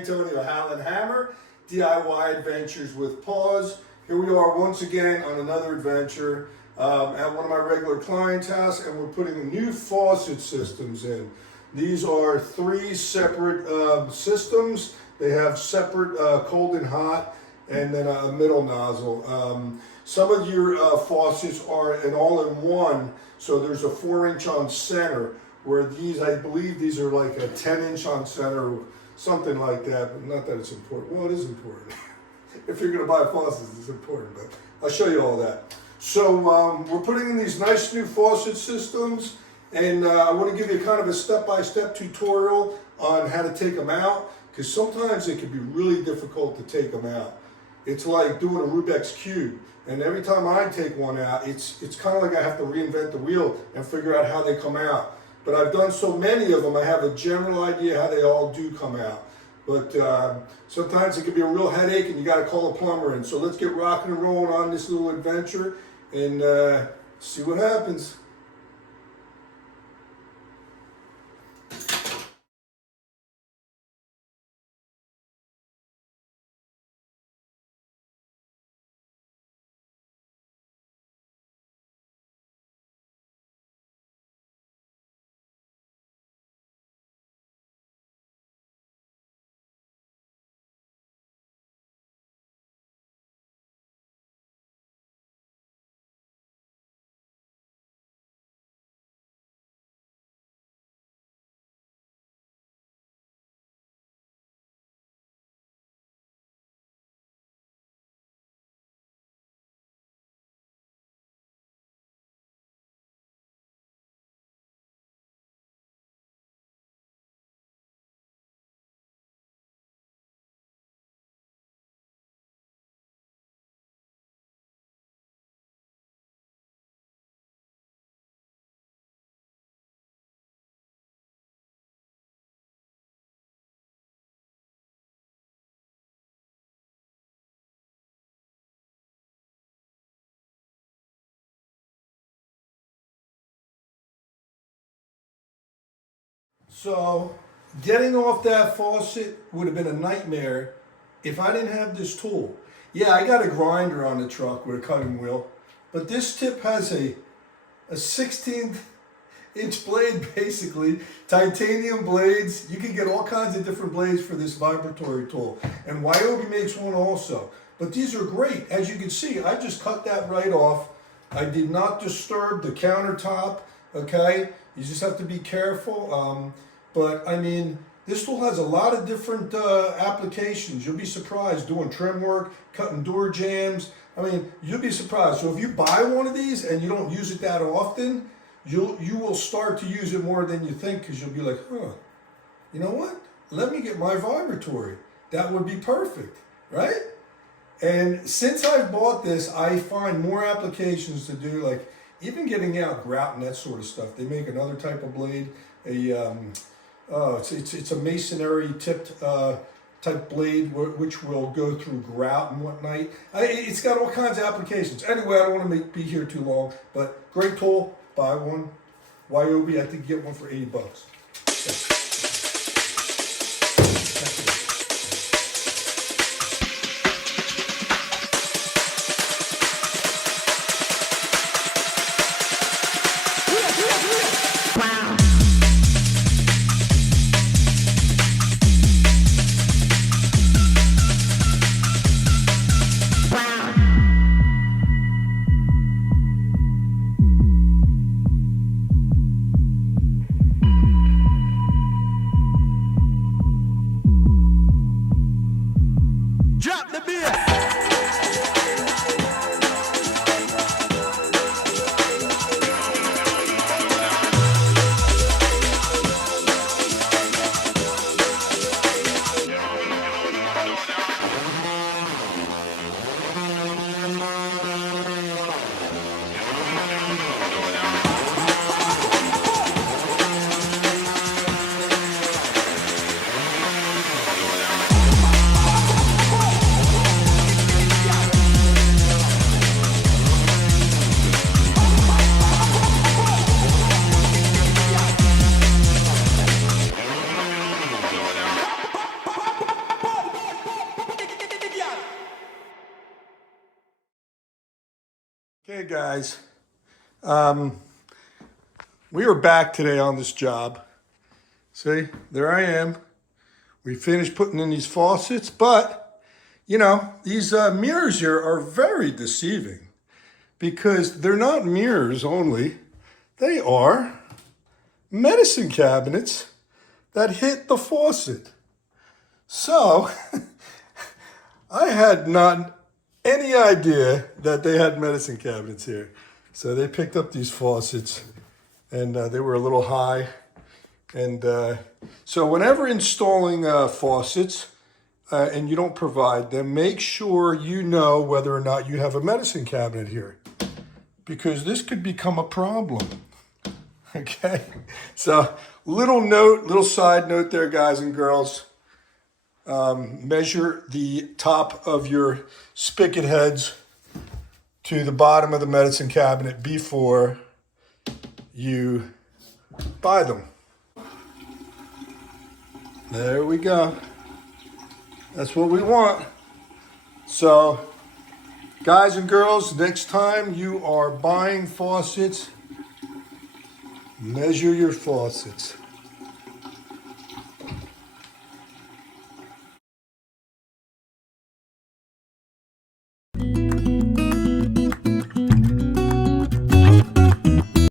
Antonio, Howl and Hammer, DIY Adventures with Paws. Here we are once again on another adventure at one of my regular clients' house, and we're putting new faucet systems in. These are 3 separate systems. They have separate cold and hot, and then a middle nozzle. Some of your faucets are an all-in-one, so there's a 4-inch on center, where these, I believe these are like a 10-inch on center, something like that, but not that it's important. Well, it is important. If you're gonna buy faucets, it's important, but I'll show you all that. So we're putting in these nice new faucet systems, and I wanna give you kind of a step-by-step tutorial on how to take them out, because sometimes it can be really difficult to take them out. It's like doing a Rubik's Cube, and every time I take one out, it's kind of like I have to reinvent the wheel and figure out how they come out. But I've done so many of them, I have a general idea how they all do come out. But sometimes it can be a real headache, and you got to call a plumber in. So let's get rocking and rolling on this little adventure and see what happens. So getting off that faucet would have been a nightmare if I didn't have this tool. Yeah, I got a grinder on the truck with a cutting wheel, but this tip has a 16-inch blade, basically, titanium blades. You can get all kinds of different blades for this vibratory tool, and Wyobi makes one also. But these are great. As you can see, I just cut that right off. I did not disturb the countertop, okay? You just have to be careful. But I mean, this tool has a lot of different applications. You'll be surprised, doing trim work, cutting door jambs. I mean, you'll be surprised. So if you buy one of these and you don't use it that often, you will start to use it more than you think, because you'll be like, huh, you know what? Let me get my vibratory. That would be perfect, right? And since I've bought this, I find more applications to do, like even getting out grout and that sort of stuff. They make another type of blade, it's a masonry tipped type blade which will go through grout and whatnot. It's got all kinds of applications. Anyway, I don't want to be here too long, but great tool. Buy one. Wyobi, I think you get one for $80. Hey guys, we are back today on this job. See, there I am. We finished putting in these faucets, but you know, these mirrors here are very deceiving because they're not mirrors only. They are medicine cabinets that hit the faucet. So I had not any idea that they had medicine cabinets here. So they picked up these faucets and they were a little high. And so whenever installing faucets and you don't provide them, make sure you know whether or not you have a medicine cabinet here, because this could become a problem. Okay, so little side note there, guys and girls. Measure the top of your spigot heads to the bottom of the medicine cabinet before you buy them. There we go. That's what we want. So, guys and girls, next time you are buying faucets, measure your faucets.